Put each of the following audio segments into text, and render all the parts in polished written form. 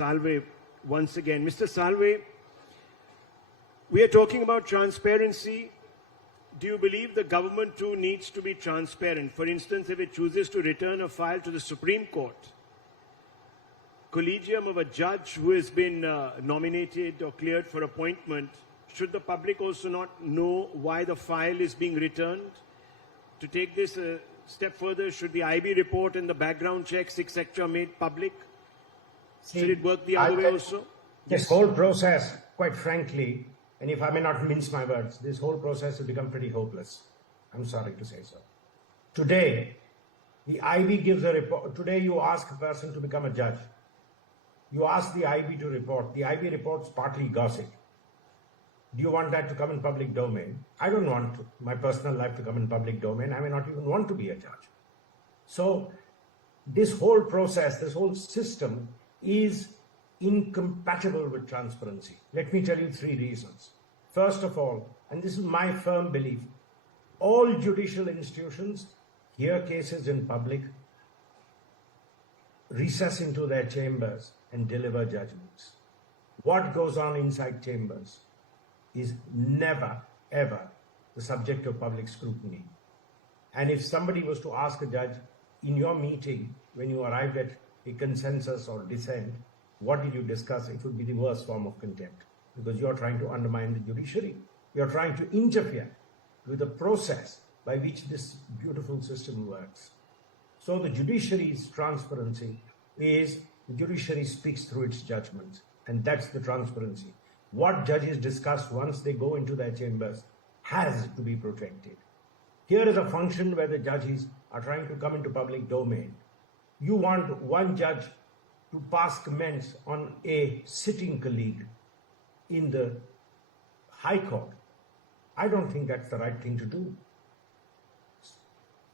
Salve once again. Mr. Salve, we are talking about transparency. Do you believe the government too needs to be transparent? For instance, if it chooses to return a file to the Supreme Court, collegium of a judge who has been nominated or cleared for appointment, should the public also not know why the file is being returned? To take this a step further, should the IB report and the background checks, etc., made public? Should it work the other way also? This whole process, quite frankly, and if I may not mince my words, this whole process has become pretty hopeless. I'm sorry to say so. Today, the IB gives a report. Today, you ask a person to become a judge. You ask the IB to report. The IB reports partly gossip. Do you want that to come in public domain? I don't want my personal life to come in public domain. I may not even want to be a judge. So this whole process, this whole system is incompatible with transparency. Let me tell you 3 reasons. First of all, and this is my firm belief, all judicial institutions hear cases in public, recess into their chambers and deliver judgments. What goes on inside chambers is never, ever the subject of public scrutiny. And if somebody was to ask a judge in your meeting, when you arrived at a consensus or dissent, what did you discuss? It would be the worst form of contempt, because you're trying to undermine the judiciary. You're trying to interfere with the process by which this beautiful system works. So the judiciary's transparency is the judiciary speaks through its judgments, and that's the transparency. What judges discuss once they go into their chambers has to be protected. Here is a function where the judges are trying to come into public domain. You want one judge to pass comments on a sitting colleague in the High Court. I don't think that's the right thing to do.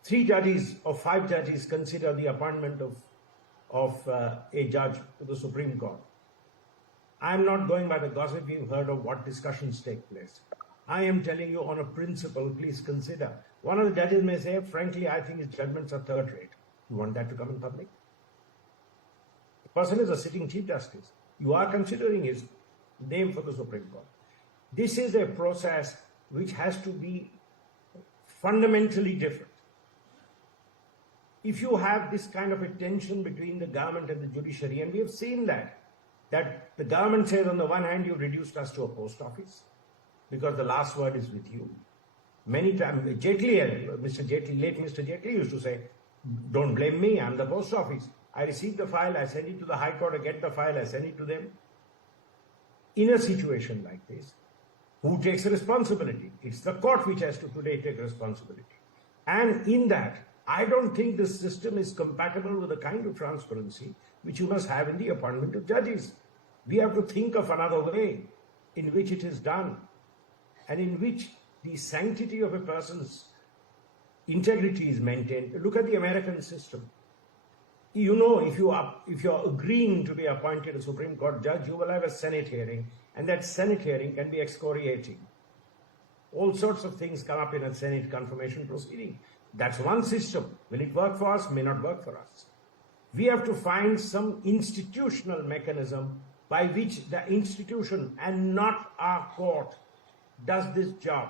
3 judges or 5 judges consider the appointment of a judge to the Supreme Court. I'm not going by the gossip you've heard of what discussions take place. I am telling you on a principle, please consider. One of the judges may say, frankly, I think his judgments are third rate. You want that to come in public? The person is a sitting Chief Justice. You are considering his name for the Supreme Court. This is a process which has to be fundamentally different. If you have this kind of a tension between the government and the judiciary, and we have seen that the government says on the one hand, you reduced us to a post office because the last word is with you. Many times, late Mr. Jaitley used to say, don't blame me, I'm the post office. I receive the file, I send it to the High Court, I get the file, I send it to them. In a situation like this, who takes responsibility? It's the court which has to today take responsibility. And in that, I don't think this system is compatible with the kind of transparency which you must have in the appointment of judges. We have to think of another way in which it is done and in which the sanctity of a person's integrity is maintained. Look at the American system. You know, if you're agreeing to be appointed a Supreme Court judge, you will have a Senate hearing, and that Senate hearing can be excoriating. All sorts of things come up in a Senate confirmation proceeding. That's one system. Will it work for us? May not work for us. We have to find some institutional mechanism by which the institution and not our court does this job.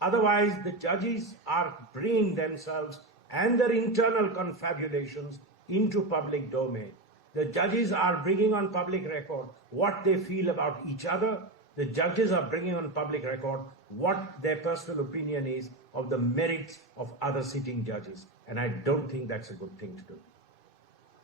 Otherwise, the judges are bringing themselves and their internal confabulations into public domain. The judges are bringing on public record what they feel about each other. The judges are bringing on public record what their personal opinion is of the merits of other sitting judges. And I don't think that's a good thing to do.